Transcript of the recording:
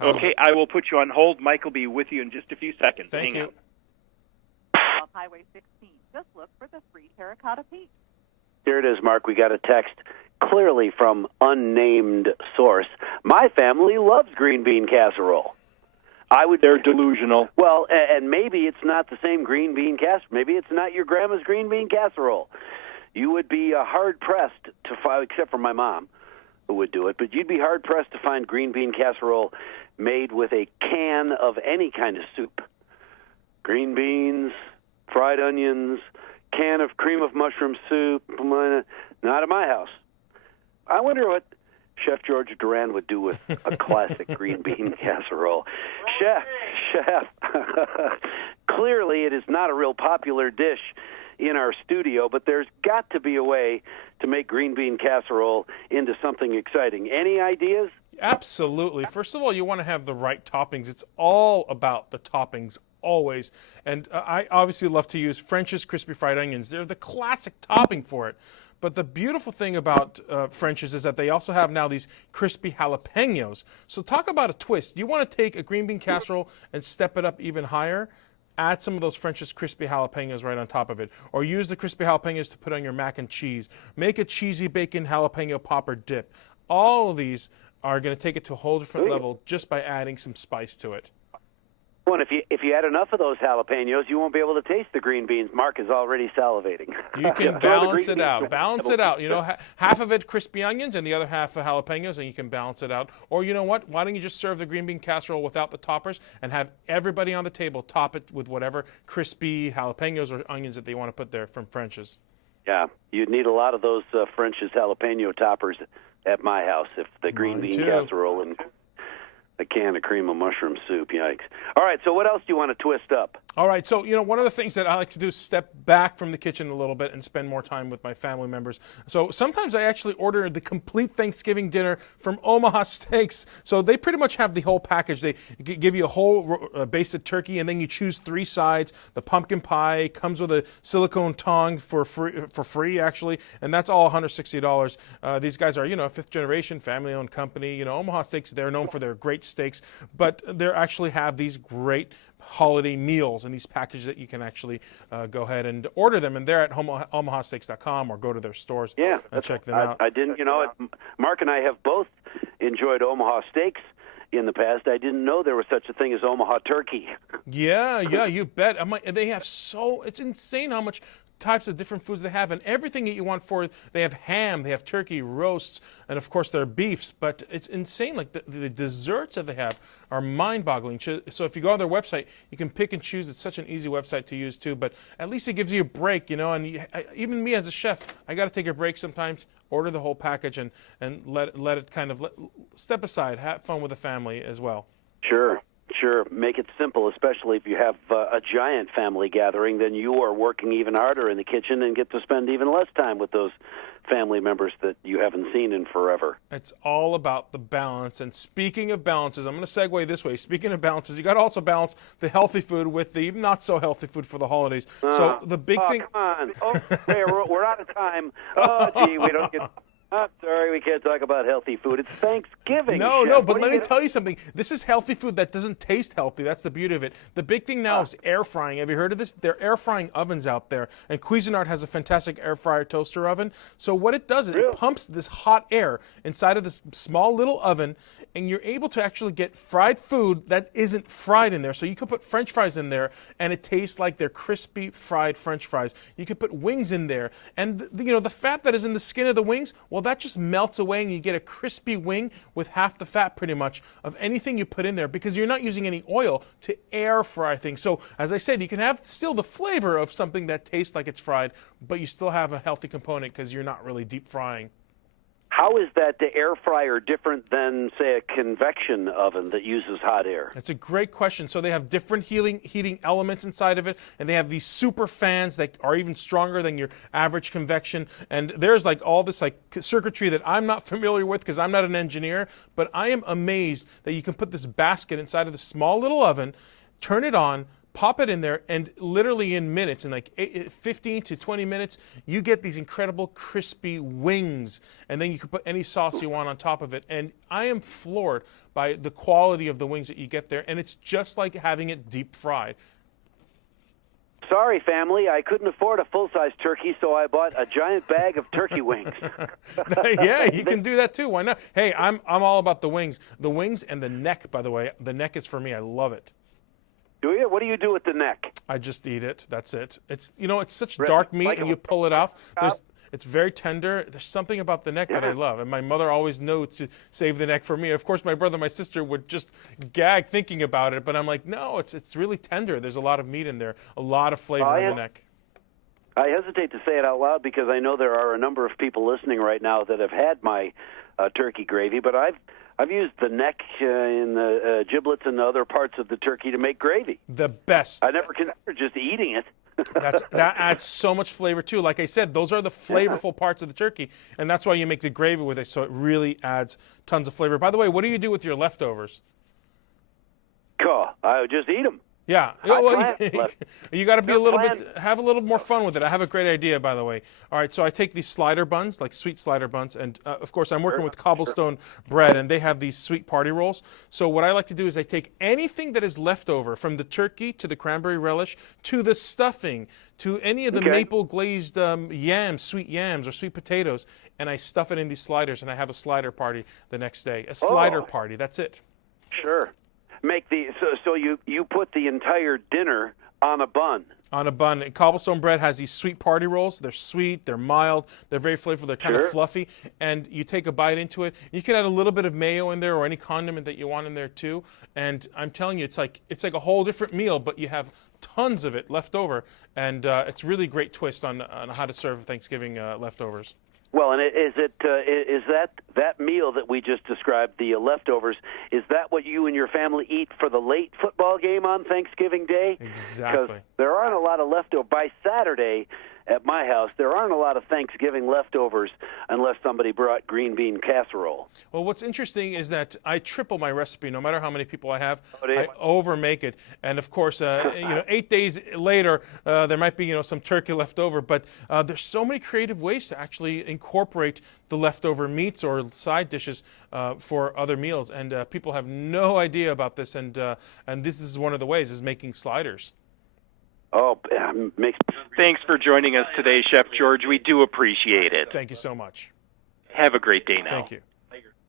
Okay, I will put you on hold. Mike will be with you in just a few seconds. Thank you. Hang Off Highway 16. Just look for the free terracotta peach. Here it is, Mark. We got a text clearly from unnamed source. My family loves green bean casserole. They're delusional. Well, and maybe it's not the same green bean casserole. Maybe it's not your grandma's green bean casserole. You would be hard-pressed to find, except for my mom, who would do it, but you'd be hard-pressed to find green bean casserole made with a can of any kind of soup. Green beans, fried onions, can of cream of mushroom soup, not at my house. I wonder what Chef George Duran would do with a classic green bean casserole. Chef, clearly it is not a real popular dish in our studio, but there's got to be a way to make green bean casserole into something exciting. Any ideas? Absolutely. First of all, you want to have the right toppings. It's all about the toppings, always. And I obviously love to use French's crispy fried onions. They're the classic topping for it. But the beautiful thing about French's is that they also have now these crispy jalapenos. So talk about a twist. You want to take a green bean casserole and step it up even higher? Add some of those French's crispy jalapenos right on top of it. Or use the crispy jalapenos to put on your mac and cheese. Make a cheesy bacon jalapeno popper dip. All of these are going to take it to a whole different level just by adding some spice to it. Well, if you add enough of those jalapenos, you won't be able to taste the green beans. Mark is already salivating. You can balance it out. Balance it out. You know, half of it crispy onions and the other half of jalapenos, and you can balance it out. Or you know what? Why don't you just serve the green bean casserole without the toppers and have everybody on the table top it with whatever crispy jalapenos or onions that they want to put there from French's. Yeah, you'd need a lot of those French's jalapeno toppers at my house if the green bean casserole and a can of cream of mushroom soup. Yikes. All right, so what else do you want to twist up? All right, so, you know, one of the things that I like to do is step back from the kitchen a little bit and spend more time with my family members. So sometimes I actually order the complete Thanksgiving dinner from Omaha Steaks. So they pretty much have the whole package. They give you a whole basted turkey, and then you choose 3 sides. The pumpkin pie comes with a silicone tong for free, actually, and that's all $160. These guys are, you know, a 5th-generation family-owned company. You know, Omaha Steaks, they're known for their great steaks, but they actually have these great holiday meals and these packages that you can actually go ahead and order them, and they're at omahasteaks.com or go to their stores and check them out. I didn't, you know, Mark and I have both enjoyed Omaha Steaks in the past. I didn't know there was such a thing as Omaha turkey. Yeah, you bet. They have it's insane how much types of different foods they have, and everything that you want for it. They have ham, they have turkey, roasts, and of course their beefs, but it's insane. Like the desserts that they have are mind-boggling. So if you go on their website, you can pick and choose. It's such an easy website to use too, but at least it gives you a break, you know, and even me as a chef, I got to take a break sometimes, order the whole package and let it kind of step aside, have fun with the family as well. Sure. Make it simple, especially if you have a giant family gathering. Then you are working even harder in the kitchen and get to spend even less time with those family members that you haven't seen in forever. It's all about the balance. And speaking of balances, I'm going to segue this way. Speaking of balances, you got to also balance the healthy food with the not so healthy food for the holidays. So the big thing. Come on! Oh, hey, we're out of time. Oh, gee, we don't get. I'm sorry, we can't talk about healthy food. It's Thanksgiving. No, but let me tell you something. This is healthy food that doesn't taste healthy. That's the beauty of it. The big thing now is air frying. Have you heard of this? There are air frying ovens out there, and Cuisinart has a fantastic air fryer toaster oven. So what it does is it pumps this hot air inside of this small little oven, and you're able to actually get fried food that isn't fried in there. So you can put French fries in there, and it tastes like they're crispy fried French fries. You can put wings in there, and the fat that is in the skin of the wings, well, that just melts away, and you get a crispy wing with half the fat, pretty much, of anything you put in there, because you're not using any oil to air fry things. So, as I said, you can have still the flavor of something that tastes like it's fried, but you still have a healthy component because you're not really deep frying. How is that the air fryer different than, say, a convection oven that uses hot air? That's a great question. So they have different heating elements inside of it, and they have these super fans that are even stronger than your average convection. And there's like all this like circuitry that I'm not familiar with because I'm not an engineer, but I am amazed that you can put this basket inside of this small little oven, turn it on, pop it in there, and literally in minutes, in like 15 to 20 minutes, you get these incredible crispy wings. And then you can put any sauce you want on top of it. And I am floored by the quality of the wings that you get there. And it's just like having it deep fried. Sorry, family, I couldn't afford a full-size turkey, so I bought a giant bag of turkey wings. Yeah, you can do that too. Why not? Hey, I'm all about the wings. The wings and the neck, by the way. The neck is for me. I love it. Do you? What do you do with the neck? I just eat it. That's it. It's it's such dark meat, and you pull it off. It's very tender. There's something about the neck that I love, and my mother always knew to save the neck for me. Of course, my brother and my sister would just gag thinking about it, but I'm like, no, it's really tender. There's a lot of meat in there, a lot of flavor in the neck. I hesitate to say it out loud because I know there are a number of people listening right now that have had my turkey gravy, but I've used the neck in the giblets and the other parts of the turkey to make gravy. The best. I never considered just eating it. That adds so much flavor too. Like I said, those are the flavorful parts of the turkey, and that's why you make the gravy with it, so it really adds tons of flavor. By the way, what do you do with your leftovers? I would just eat them. Yeah, you got to be have a little more fun with it. I have a great idea, by the way. All right, so I take these slider buns, like sweet slider buns, and of course I'm working with cobblestone bread, and they have these sweet party rolls. So what I like to do is I take anything that is left over, from the turkey to the cranberry relish to the stuffing to any of the maple glazed yams, sweet yams or sweet potatoes, and I stuff it in these sliders, and I have a slider party the next day. A slider party, that's it. Sure. So you put the entire dinner on a bun. On a bun. And cobblestone bread has these sweet party rolls. They're sweet, they're mild, they're very flavorful, they're kind of fluffy. And you take a bite into it. You can add a little bit of mayo in there or any condiment that you want in there too. And I'm telling you, it's like a whole different meal, but you have tons of it left over. And it's really great twist on how to serve Thanksgiving leftovers. Well, and is that meal that we just described, the leftovers, is that what you and your family eat for the late football game on Thanksgiving Day? Exactly. Because there aren't a lot of leftovers. By Saturday, at my house, there aren't a lot of Thanksgiving leftovers unless somebody brought green bean casserole. Well, what's interesting is that I triple my recipe. No matter how many people I have, I overmake it. And of course, 8 days later, there might be some turkey left over. But there's so many creative ways to actually incorporate the leftover meats or side dishes for other meals. And people have no idea about this. And this is one of the ways, is making sliders. Thanks for joining us today, Chef George. We do appreciate it. Thank you so much. Have a great day now. Thank you.